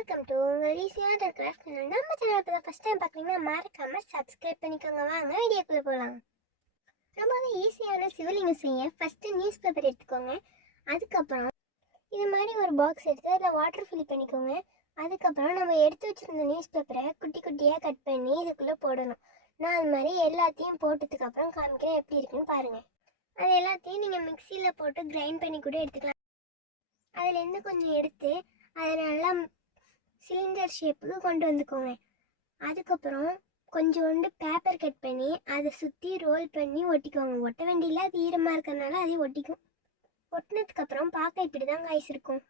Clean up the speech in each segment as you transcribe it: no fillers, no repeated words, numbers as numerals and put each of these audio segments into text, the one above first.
Welcome to உங்கள் ஈஸியான craft channel. நம்ம சேனல் இப்போ ஃபஸ்ட் டைம் பார்க்குறீங்கன்னா மறக்காமல் சப்ஸ்கிரைப் பண்ணிக்கோங்க. வாங்க வீடியோக்குள்ளே போகலாம். ரொம்பவே ஈஸியான சிவலிங்கம் செய்ய ஃபஸ்ட்டு நியூஸ் பேப்பர் எடுத்துக்கோங்க. அதுக்கப்புறம் இது மாதிரி ஒரு பாக்ஸ் எடுத்து அதில் வாட்டர் ஃபில் பண்ணிக்கோங்க. அதுக்கப்புறம் நம்ம எடுத்து வச்சுருந்த நியூஸ் பேப்பரை குட்டி குட்டியாக கட் பண்ணி இதுக்குள்ளே போடணும். நான் அது மாதிரி எல்லாத்தையும் போட்டதுக்கப்புறம் காமிக்கிறேன் எப்படி இருக்குன்னு பாருங்கள். அது எல்லாத்தையும் நீங்கள் மிக்சியில் போட்டு கிரைண்ட் பண்ணி கூட எடுத்துக்கலாம். அதுலேருந்து கொஞ்சம் எடுத்து அதை நல்லா சிலிண்டர் ஷேப்புக்கு கொண்டு வந்துக்கோங்க. அதுக்கப்புறம் கொஞ்சோண்டு பேப்பர் கட் பண்ணி அதை சுற்றி ரோல் பண்ணி ஒட்டிக்கோங்க. ஒட்ட வேண்டியில் அது ஈரமாக இருக்கிறதுனால அதை ஒட்டிக்கும். ஒட்டினதுக்கப்புறம் பார்க்க இப்படி தான் காய்ஸ் இருக்கும்.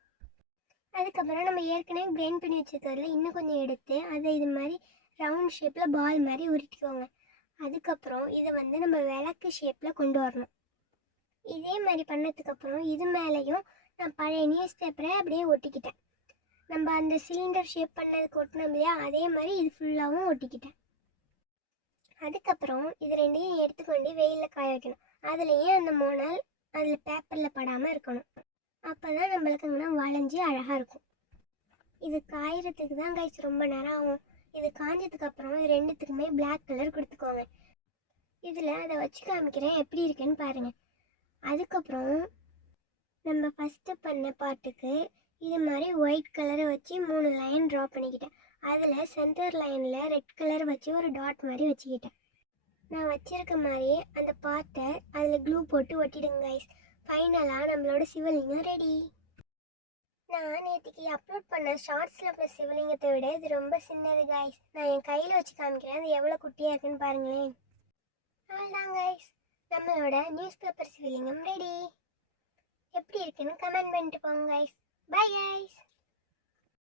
அதுக்கப்புறம் நம்ம ஏற்கனவே கிரைண்ட் பண்ணி வச்சுருக்கிறதுல இன்னும் கொஞ்சம் எடுத்து அதை இது மாதிரி ரவுண்ட் ஷேப்பில் பால் மாதிரி உருட்டிக்கோங்க. அதுக்கப்புறம் இதை நம்ம விளக்கு ஷேப்பில் கொண்டு வரணும். இதே மாதிரி பண்ணதுக்கப்புறம் இது மேலேயும் நான் பழைய நியூஸ் பேப்பரை அப்படியே ஒட்டிக்கிட்டேன். நம்ம அந்த சிலிண்டர் ஷேப் பண்ணதுக்கு ஒட்டினோம் இல்லையா, அதே மாதிரி இது ஃபுல்லாகவும் ஒட்டிக்கிட்டேன். அதுக்கப்புறம் இது ரெண்டையும் எடுத்துக்கொண்டு வெயிலில் காய வைக்கணும். அதுலேயும் அந்த மோனல் அதில் பேப்பரில் படாமல் இருக்கணும். அப்போ தான் நம்மளுக்கு அங்கே வளைஞ்சி அழகாக இருக்கும். இது காயறதுக்கு தான் கைஸ் ரொம்ப நேரம் ஆகும். இது காஞ்சதுக்கப்புறம் இது ரெண்டுத்துக்குமே பிளாக் கலர் கொடுத்துக்கோங்க. இதில் அதை வச்சு காமிக்கிறேன் எப்படி இருக்குன்னு பாருங்கள். அதுக்கப்புறம் நம்ம ஃபஸ்ட்டு பண்ண பாட்டுக்கு இது மாதிரி ஒயிட் கலரை வச்சு 3 லைன் ட்ரா பண்ணிக்கிட்டேன். அதில் சென்டர் லைனில் ரெட் கலர் வச்சு ஒரு டாட் மாதிரி வச்சுக்கிட்டேன். நான் வச்சுருக்க மாதிரி அந்த பாட்டை அதில் க்ளூ போட்டு ஒட்டிடுங்க கைஸ். ஃபைனலாக நம்மளோட சிவலிங்கம் ரெடி. நான் நேற்றுக்கு அப்லோட் பண்ண ஷார்ட்ஸில் உள்ள சிவலிங்கத்தை விட இது ரொம்ப சின்னது கைஸ். நான் என் கையில் வச்சு காமிக்கிறேன், அது எவ்வளோ குட்டியாக இருக்குன்னு பாருங்களேன். அவ்வளோதான் கைஸ், நம்மளோட நியூஸ் பேப்பர் சிவலிங்கம் ரெடி. எப்படி இருக்குன்னு கமெண்ட் பண்ணிட்டு போங்க கைஸ். Bye guys.